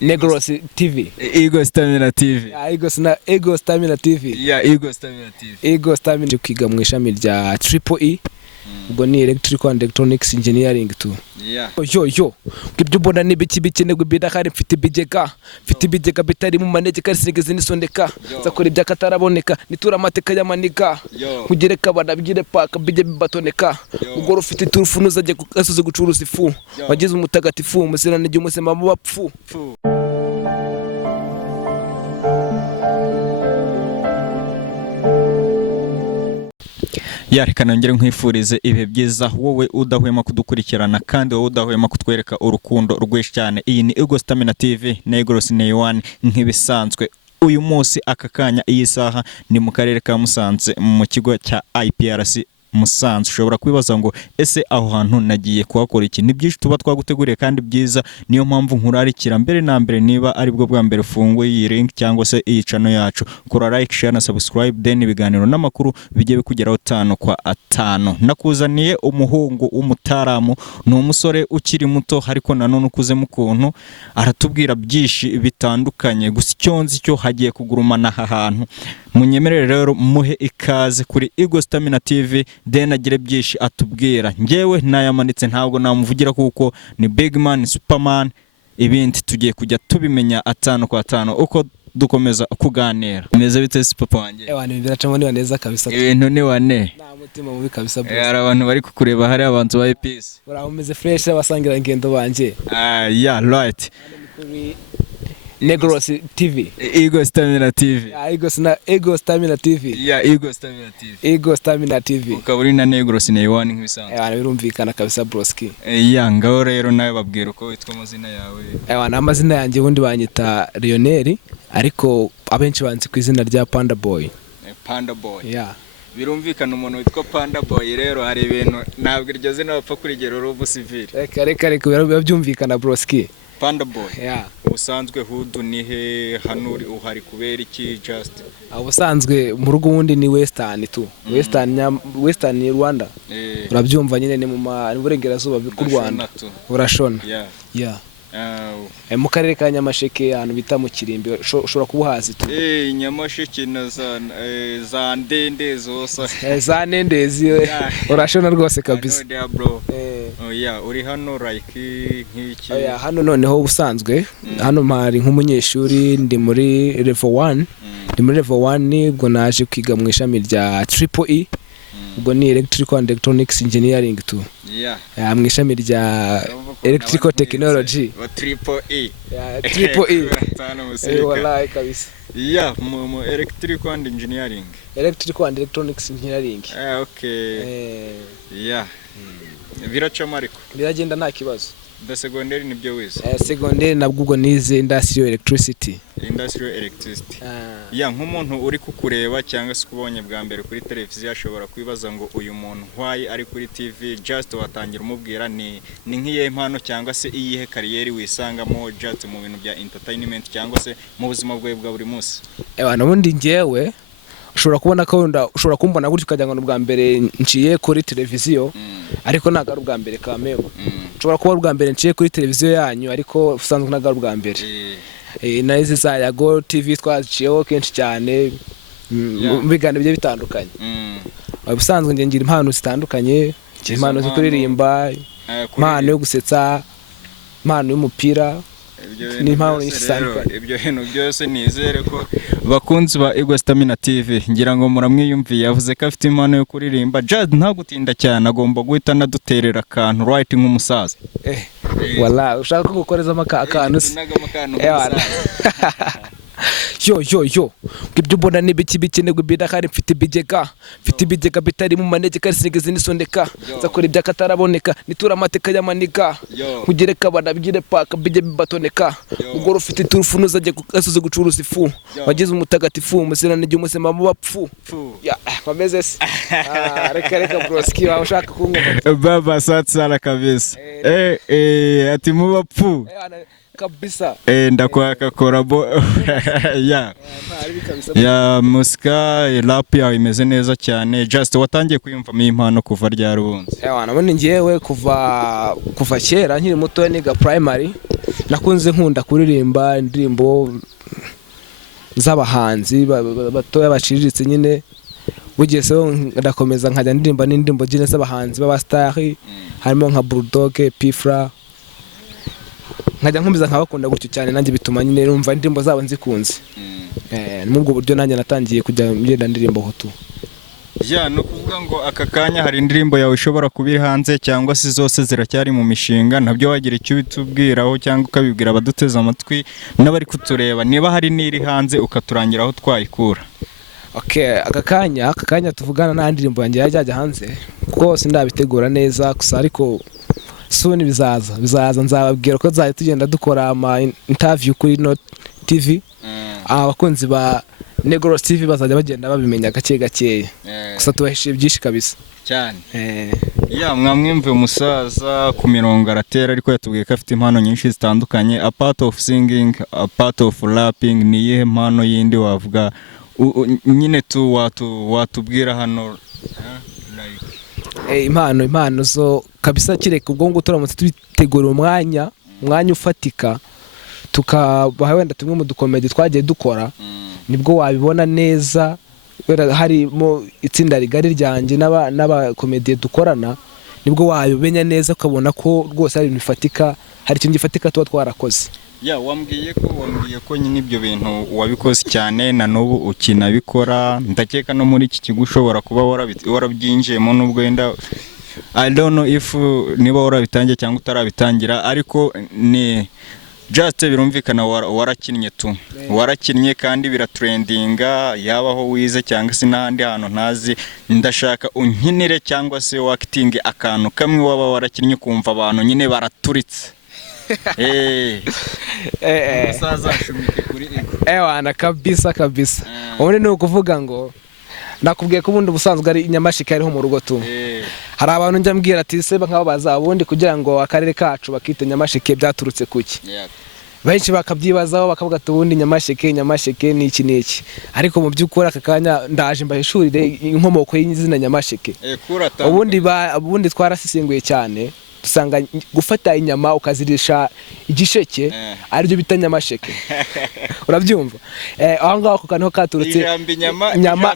Negros TV. Eaglestamina TV. Eaglestamina TV. Yeah, Eaglestamina TV. Eaglestamina kwiga mu ishami rya Triple ubwo ni Electrical and Electronics Engineering tu. Yeah. Yo. Ibyo mbona ni biki bikenerwa bidakari mfite ibigega bitari mu manege karisingeze nisondeka. Zakora ibya kataraboneka nitura amateka y'amaniga. Kugereka badabigire paka bijye bibatoneka. Ugoro ufite turufuno zaje kugasoze gucuruza ifu. Wagize umutagatifu umusirane ry'umusema mu bapfu. Reka nongere nkwifurize ibihe byiza wowe udahwema kudukurikirana kandi wowe udahwema kutwereka urukundo rwinshi cyane. Iyi ni Eaglestamina TV na Eaglestamina nk'ibisanzwe. Uyu munsi aka kanya iyi saha ni mu karere ka Musanze mu kigo cya IPRC Musanze. Ushobora kwibaza ngo ese aho hantu nagiye kuhakora iki? Ni byinshi tuba twaguteguriye kandi byiza, niyo mpamvu nkurarikira mbere na mbere niba ari bwo bwa mbere ufunguye iyi link cyangwa se iyi channel yacu, kora like, share na subscribe, then ibiganiro n'amakuru bijye bikugeraho 5 kwa 5. Nakuzaniye umuhungu umutaramu, ni umusore ukiri muto ariko nanone ukuze mu kuntu, aratubwira byinshi bitandukanye. Gusa icyonzi cyo hagiye kugurumana aha hantu. Munyemerere rero muhe ikaze kuri Eaglestamina TV, then agire byinshi atubwira. Ngewe nayamanitse ntabwo namuvugira kuko ni big man, superman, ibindi tugiye kujya tubimenya 5 kwa 5 uko dukomeza kuganira. Meze bite si papa wanjye? Ni biracamo ni neza kabisa. Ibintu ni wane. Nta mutima mubi kabisa bro. Hari abantu bari kukureba, hari abantu ba peace. Urameze fresh abasangira ngendo banje. Yeah, right. Negros TV. Eaglestamina TV. Eaglestamina TV. Yeah, Eaglestamina TV. Eaglestamina TV. Ukaburi na Negros ni Iwan nk'ibisanzwe. Birumvikana kabisa broski. Ngaho rero nawe babwira uko witwa amazina yawe. Amazina yanjye ubundi banyita Lionel, ariko abenshi banzi ku izina rya Panda Boy. Panda Boy. Yeah. Birumvikana umuntu witwa Panda Boy rero hari ibintu ntabwo iryo zina bapfa kurigera urubu civil. Reka byumvikana broski. Panda Boy. Yeah. Ubusanzwe hudu nihe hano uhari kubera iki just? Ubusanzwe mu rugo wundi ni Western tu. Western ni Rwanda. Urabyumva nyine ni mu burengerazuba bw'u Rwanda. Urashona. Yeah. Mu karere ka Nyamasheke ahantu bita mu Kirimbi, ushobora kubuhazi tu. Nyamasheke na za ndende zose. Za ndendezi urashona rwose kabisa. Uri hano like nk'iki? Hano noneho ubusanzwe hano mpari nk'umunyeshuri, ndi muri level 1. Ndi muri level 1 ubwo naje kwiga mu ishami rya Triple ubwo ni Electrical and Electronics Engineering tu. Yeah. Mu ishami rya Electrical Technology. Triple Wallahi kabisa. Yeah, mu Electrical and Engineering. Electrical and Electronics Engineering. Okay. Yeah. Biracamo ariko biragenda nta kibazo. The secondary nibyo wize? Secondary nabwo ubwo nize Industrial Electricity. Yeah, nk'umuntu uri kukureba cyangwa se kubonye bwa mbere kuri televiziyo ashobora kwibaza ngo uyu muntu why ari kuri TV, just watangira umubwira ni nk'iye Impano cyangwa se iyihe kariyeri wisangamo just mu bintu bya entertainment cyangwa se mu buzima bwawe bwa buri munsi? Nabundi ngewe ushobora kubona ko ushobora kumbona gutyo ukajya ngo bwa mbere nciye kuri televiziyo, ariko ntago ari ubwa mbere kameo. Ushobora kuba ubwa mbere nciye kuri televiziyo yanyu ariko usanzwe ntago ari ubwa mbere. Naize za Yago TV twaciyeho kenshi cyane mu biganiro bye bitandukanye. Ubusanzwe ngira impano zitandukanye, impano zo kuririmba, impano yo gusetsa, impano y'umupira, ni impano y'isandukanye. Ibyo bintu byose nizere ko bakunzi ba Eaglestamina TV ngira ngo muramwiyumviye. Yavuze ko afite impano yo kuririmba. Just nta gutinda cyane, agomba guhita naduterera akantu right nk'umusaza. Wallahi ushaka gukoreza akantu se. Yo. Ibyo mbona ni biki bikenerwa bidakari mfite ibigega bitari mu manege karisingeze nisondeka. Zakora ibya kataraboneka nitura amateka y'amaniga. Kugereka badabigire paka bijye bibatoneka. Ugoro ufite turufuno zaje kugasoze gucuruza ifu. Wagize umutagatifu umusirane ry'umusema mu bapfu. Ya bameze se. Reka broski wa ushaka kungoma. Baba satsala kabisa. Ati mu bapfu. kabisa ndakwaka korabo ya musika rap yawe imeze neza cyane. Just watangiye kwiyumvamo impano kuva ryari ubundi? nabone ngewe kuva kera nkiri muto niga primary nakunze nkunda kuririmba indirimbo z'abahanzi batoya baciriritse nyine bugezeho ndakomeza nkajya ndirimba n'indirimbo nyine z'abahanzi b'abastari harimo nka Bulldog, Pifra nkajya nkomeza nkabakunda gutyo cyane nanjye bituma nyine numva indirimbo zabo nzikunze. N'ubwo buryo nanjye natangiye kujya ngenda ndirimbo hotu. No kuvuga ngo aka kanya hari indirimbo yawe ishobora kuba hanze cyangwa se zose ziracyari mu mishinga, nabyo wagira icyo bitubwiraho cyangwa ukabibwira abaduteze amatwi n'abari kutureba niba hari n'iri hanze ukaturangira aho twayikura? aka kanya tuvugana nta ndirimbo yanjye yajya hanze kuko sindabitegura neza gusa, ariko soon bizaza nzababwira ko tuzajya tugenda dukora ama interview kuri no TV. Abakunzi ba Negros TV bazajya bagenda babimenya gake gusa tubahishiye byinshi kabisa cyane. Mwamwumve umusaza ku mirongo aratera, ariko yatubwiye ko afite impano nyinshi zitandukanye, a part of singing, a part of rapping. Ni iyihe mpano yindi wavuga nyine watubwira hano? Impano zo kabisa, kireka ubwo ngo turamutse tubitegura umwanya ufatika tukabaha wenda tumwe mu dukomedi twagiye dukora, nibwo wabibona neza. Harimo itsinda rigari ryanjye n'abakomedi dukorana, nibwo wabimenya neza ukabona ko rwose ari ibintu bifatika, hari ikintu gifatika tuba twarakoze. Wambwiye ko nyine ibyo bintu wabikoze cyane na n'ubu ukinabikora. Ndakeka no muri iki kigo ushobora kuba warabyinjiyemo, nubwo wenda I don't know if niba warabitangiye cyangwa utarabitangira, ariko ni just birumvikana warakinnye warakinnye kandi biratrendinga, yabaho wize cyangwa se n'ahandi hantu ntazi. Ndashaka unkinire cyangwa se wakitinge akantu kamwe waba warakinnye kumva abantu nyine baraturitse. Umusaza ashumike kuri ego. Kabisa ubundi ni ukuvuga ngo nakubwiye ko ubundi ubusanzwe ari Nyamasheke ariho mu rugo tu. Hari abantu njya mbwira ati seba nk'abo baza ubundi kugira ngo akarere kacu bakite Nyamasheke byaturutse kuki. Benshi bakabyibazaho bakavuga ati ubundi Nyamasheke ni iki, ariko mu by'ukuri aka kanya ndaje mbahishurire inkomoko y'izina Nyamasheke. Ubundi twarasisenguye cyane, usanga gufata inyama ukazirisha igisheke aribyo bita Nyamasheke. Urabyumva? Aho ngaho ko kantu katurutse inyama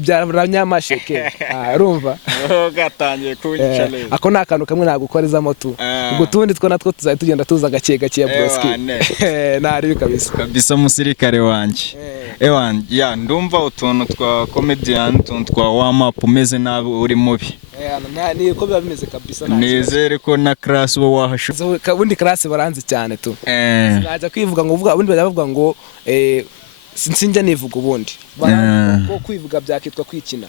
bya Nyamasheke. Urumva? Gatangiye kubica neza. Ako ni akantu kamwe nagukorezamo tu. Ubwo tundi two natwo tuzahita tugenda tuza gake ya broski. Nari kabisa musirikare wanje. Ndumva utuntu twa comedian, utuntu twa warm up umeze nabi uri mubi. Ni ko biba bimeze kabisa. Nizere ko na class bo wahashuka. Ubundi class baranze cyane tu. Sinajya kwivuga ngo ubundi bavuga ngo sinjya nivuga ubundi. Ko kwivuga byakitwa kwikina.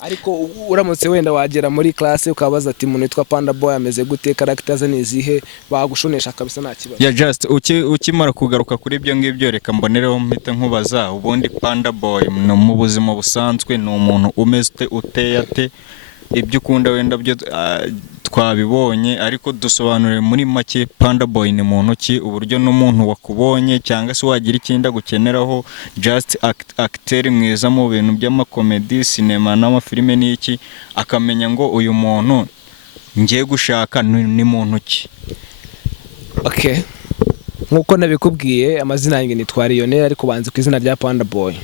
Ariko uramutse wenda wagera muri class ukabaza ati umuntu witwa Panda Boy ameze gute, characters ni zihe, bagushonesha kabisa nta kibazo. Just ukimara kugaruka kuri ibyo ngibyo, reka mbonereho mpite nkubaza ubundi Panda Boy mu buzima busanzwe ni umuntu umeze uteye ate? Ibyo ukunda wenda byo twabibonye, ariko dusobanurire muri make Panda Boy ni muntu ki, uburyo n'umuntu wakubonye cyangwa se wagira ikindi gukeneraho, just acteur mwiza mu bintu by'amakomedi, cinema n'amafilime n'iki, akamenya ngo uyu muntu ngiye gushaka ni muntu ki. Nkuko nabikubwiye amazina yanjye nitwa Irene, ariko banze ku izina rya Panda Boy.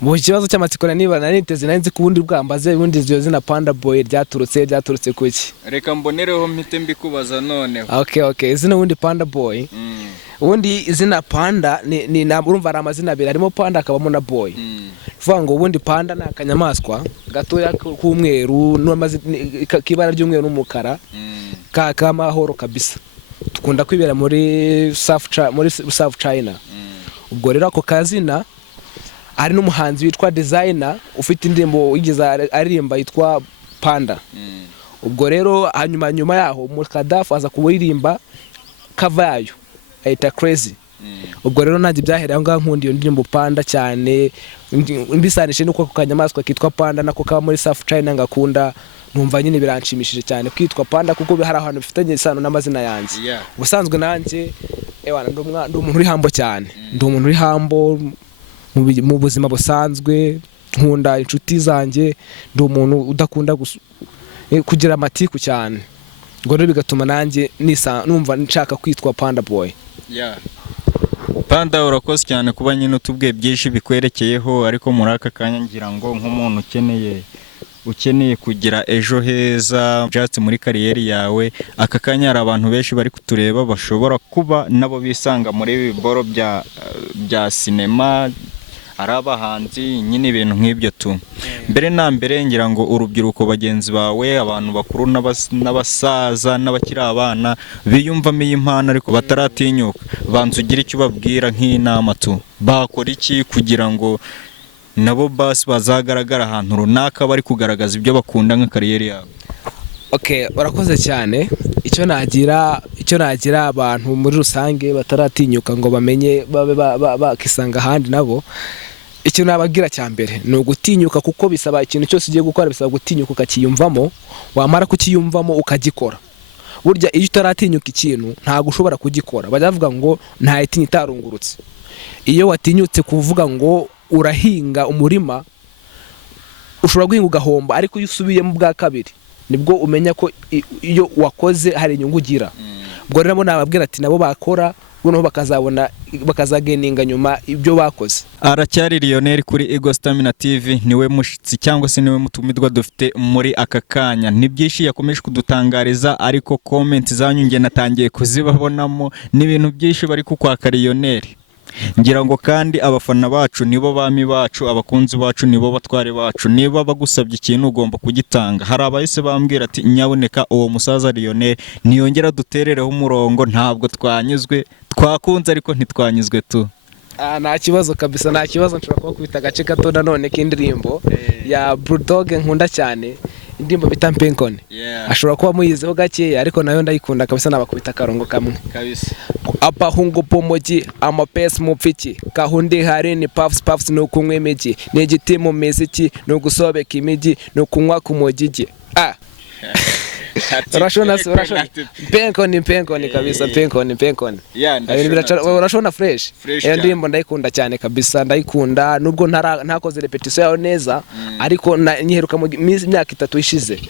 Mu kibazo cy'amatsiko niba naniteze nanzi ku bundi bwambaze ubundi iryo zina Panda Boy ryaturutse kuki. Reka mbonereho mpite mbikubaza none. Izina ubundi Panda Boy. Ubundi izina Panda ni urumva ari amazina abiri, harimo Panda akabamo na Boy. Vuga ngo ubundi Panda ni akanyamaswa gatoya k'umweru k'ibara ry'umweru n'umukara, k'amahoro kabisa. Tukunda kwibera muri South China. Ubwo rero ako kazina ari n'umuhanzi witwa Designer ufite indirimbo yigeze aririmba yitwa Panda. Ubwo rero hanyuma yaho Mukadafu aza kubiririmba cover yayo ayita Crazy. Ubwo rero nanjye byahereye ngaho nkundi iyo ndirimbo Panda cyane, mbisanishe nuko kanyamaswa kitwa Panda nako kaba muri South China ngakunda numva nyine biranshimishije cyane kwitwa panda kuko hari ahantu bifitanye isano n'amazina yanjye. Ubusanzwe nanjye ndi umuntu uri hambo cyane, ndi umuntu uri hambo mu buzima busanzwe, nkunda inshuti zanjye, ndi umuntu udakunda kugira amatiku cyane, ngo rero bigatuma nanjye numva nshaka kwitwa panda boy. Panda, urakoze cyane kuba nyine utubwiye byinshi bikwerekeyeho, ariko muri aka kanya ngira ngo nk'umuntu ukeneye kugira ejo heza byatsi muri kariyeri yawe, aka kanya hari abantu benshi bari kutureba bashobora kuba nabo bisanga muri ibi biboro bya sinema, ari abahanzi nyine ibintu nk'ibyo tu. Mbere na mbere ngira ngo urubyiruko bagenzi bawe, abantu bakuru n'abasaza n'abakiri abana biyumvamo iyi mpano ariko bataratinyuka, banza ugira icyo babwira nk'inama tu, bakora iki kugira ngo nabo basi bazagaragara ahantu runaka bari kugaragaza ibyo bakunda nka kariyeri yabo? Urakoze cyane. Icyo nagira abantu muri rusange bataratinyuka ngo bamenye bakisanga ahandi nabo, icyo nabagira cya mbere ni ugutinyuka, kuko bisaba ikintu cyose ugiye gukora bisaba gutinyuka ukakiyumvamo, wamara kukiyumvamo ukagikora. Burya iyo utaratinyuka ikintu ntabwo ushobora kugikora. Bavuga ngo nta itinya itarungurutse. Iyo watinyutse kuvuga ngo urahinga umurima, ushobora guhinga ugahomba, ariko iyo usubiyemo bwa kabiri nibwo umenya ko iyo wakoze hari inyungu ugira. Ubwo rero nababwira ati nabo bakora, noneho bakazageninga nyuma ibyo bakoze. Aracyari Lionel kuri Eaglestamina TV, niwe mushitsi cyangwa se niwe mutumirwa dufite muri aka kanya. Ni byinshi yakomeje kudutangariza, ariko comment zanyu nge natangiye kuzibabonamo n'ibintu byinshi bari kukwaka Lionel. Ngira ngo kandi abafana bacu nibo bami bacu, abakunzi bacu nibo batware bacu, niba bagusabye ikintu ugomba kugitanga. Hari abahise bambwira ati nyaboneka uwo musaza Lionel niyongera duterereho umurongo, ntabwo twanyuzwe, twakunze ariko ntitwanyuzwe tu. Nta kibazo kabisa, nta kibazo. Nshobora kubita agace gato nanone k'indirimbo ya Bulldog nkunda cyane, indirimbo bita Mpeko. Ashobora kuba muyizeho gake, ariko nayo ndayikunda kabisa, nabakubita akarongo kamwe kabisa. Apahungu pomoji amapesi mupfiki kahundi hari ni puffs no kunywa imigi, ni igiti mu miziki no gusobeka imigi no kunywa ku mugigi. Urashona Mpeko ni kabisa, Mpeko. Urashona fresh. Iyo ndirimbo ndayikunda cyane kabisa, ndayikunda nubwo ntakoze repetition yayo neza, ariko nyiheruka mu myaka 3 ishize.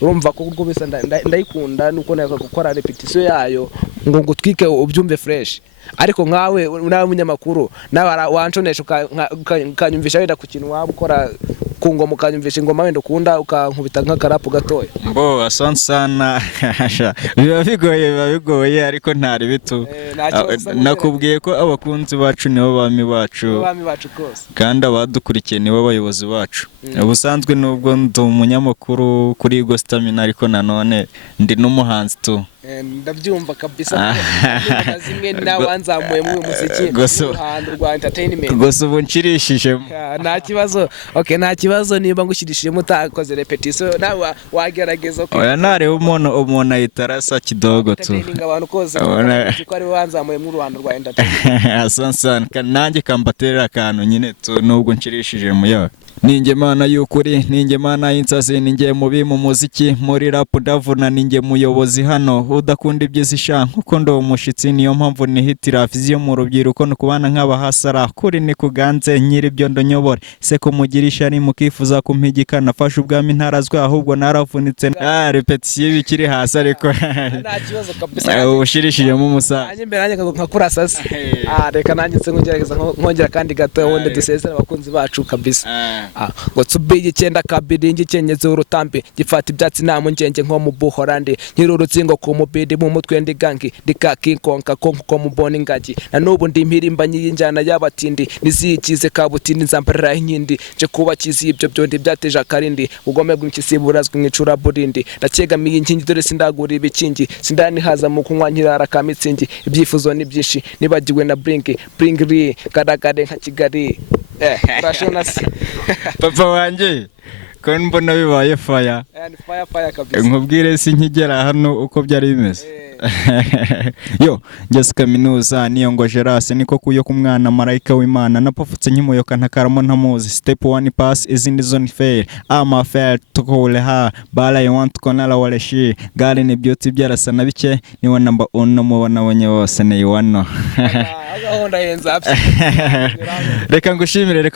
Urumva ko ubwo bisa ndayikunda nuko naka gukora repetition yayo ngo ngutwike ubyumve fresh. Ariko nkawe nawe munyamakuru nawe wanconesha ukanyumvisha wenda ku kintu waba ukora ku ngoma, ukanyumvisha ingoma wenda ukunda ukankubita nk'akarapu gatoya. Asante sana. biba bigoye ariko ntari bitu. Nakubwiye ko abakunzi bacu nibo bami bacu kose, kandi abadukurikiye nibo bayobozi bacu. Ubusanzwe nubwo ndi umunyamakuru kuri Eaglestamina, ariko nanone ndi n'umuhanzi tu. Ndabyumva kabisa, zimwe nawanzamuye mu muziki ruhando rwa entertainment. Gusa ubu nshirishije. Nta kibazo. Nta kibazo niba ngushirishije mutakoze repetition, nawe wagerageza. Oya nare umuntu ayitarasa kidogo tu. Abantu koze ko ari wanzamuye mu ruhando rwa entertainment. Asansan nanjye kambaterera akantu nyine tu, nubwo nshirishije muyo. Ninjye mana y'ukuri, ninjye mana y'insazi, ninjye mubi mu muziki, muri rap ndavuna, ninjye muyobozi hano, udakunda iby'izisha nkuko ndo umushitsi, niyo mpamvu nihitira vision mu rubyiruko no kubana nk'abahasara, kuri ni kuganze nyiri byo ndonyobora, se ko mugirisha ari mukifuza kumpigika, nafashe ubwami ntarazwa ahubwo naravunitse. Repetition bikiri hasi ariko nta kibazo kabisa. Ushirishije mu musa nanjye mbere nanjye nkakura sasa. Reka nanjye nse ngerageza nkongera kandi gato wonde dusezera abakunzi bacu kabisa. Ngo tsubiye 9 kabiri ngikenyeze urutambi, gifata ibyatsi namo ngenge nko mu Buholandi, nyiri urutsingo ku mubidi mu mutwe ndigangi, ndikakinkonka konko mu boni ngagi, na nubu ndi mpirimba nyinjana y'abatindi, nizikize kabutindi nzambarira inkindi, je kubakiza ibyo byondi byateje akarindi, ugome bw'inkisi burazwe nk'icura burindi, ndakegamiye inkingi dore sindagura ibikingi, sindani haza mu kunywa nkirara kamitsingi, ibyifuzo ni byinshi nibagiwe na bringri kadagade nka Kigali. Urashona se papa wanje ko mbona bibaye fire. Fire kabisa. Nkubwire si nkigera hano uko byari bimeze. Yo ngeze kaminuza niyo Gerase niko kuyo ku mwana marayika w'Imana napofutse nkimoyoka ntakaramo ntamuzi step 1 pass izindi zone fail ama fail tukole ha bala you want konala wale shi gari ni beauty byarasa na bike niwe number 1 mubona bonye bose ne wano. Reka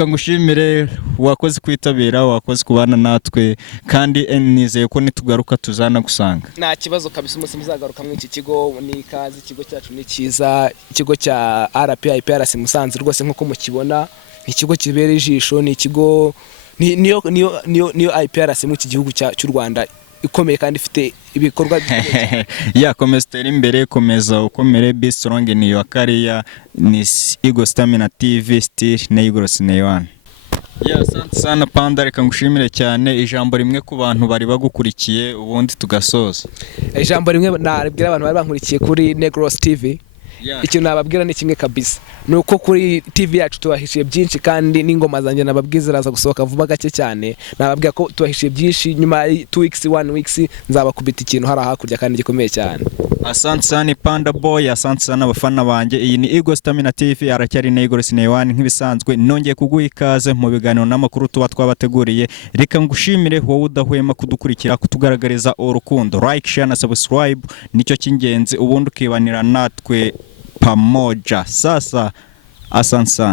ngushimire wakoze kwitabira wakoze kubana natwe kandi nizeye ko nitugaruka tuzana gusanga. Nta kibazo kabisa umunsi muzagaruka mu iki kigo ni ikaze ikigo cyacu ni cyiza ikigo cya RPIPRC Musanze rwose nkuko mukibona ni ikigo kibera ijisho ni ikigo niyo IPRC mu iki gihugu cy'u Rwanda ikomeye kandi ifite ibikorwa ya komeza tera imbere komeza ukomere be strong ni yo kariya ni Eaglestamina TV still na Eaglestamina. Ya asante sana Panda reka ngushimire cyane ijambo rimwe ku bantu bari bagukurikiye ubundi tugasoza. Ijambo rimwe nabwira abantu bari bankurikiye kuri Negros TV. Ikintu nababwira ni kimwe kabisa nuko kuri TV yacu tubahishiye byinshi kandi n'ingoma zanjye nababwiza raza gusohoka vuba gake cyane nababwira ko tubahishiye byinshi nyuma 2 weeks 1 weeks nzabakubita ikintu hari hakurya kandi gikomeye cyane. Asante sana Panda boy asante sana abafana banje iyi ni Eaglestamina TV aracyari na Eaglestamina nk'ibisanzwe nongeye kuguha ikaze mu biganiro n'amakuru tuba twabateguriye reka ngushimire wowe udahwema kudukurikira kutugaragariza urukundo like share na subscribe nicyo cy'ingenzi ubundi ukibanira natwe pamoja sasa asante sana.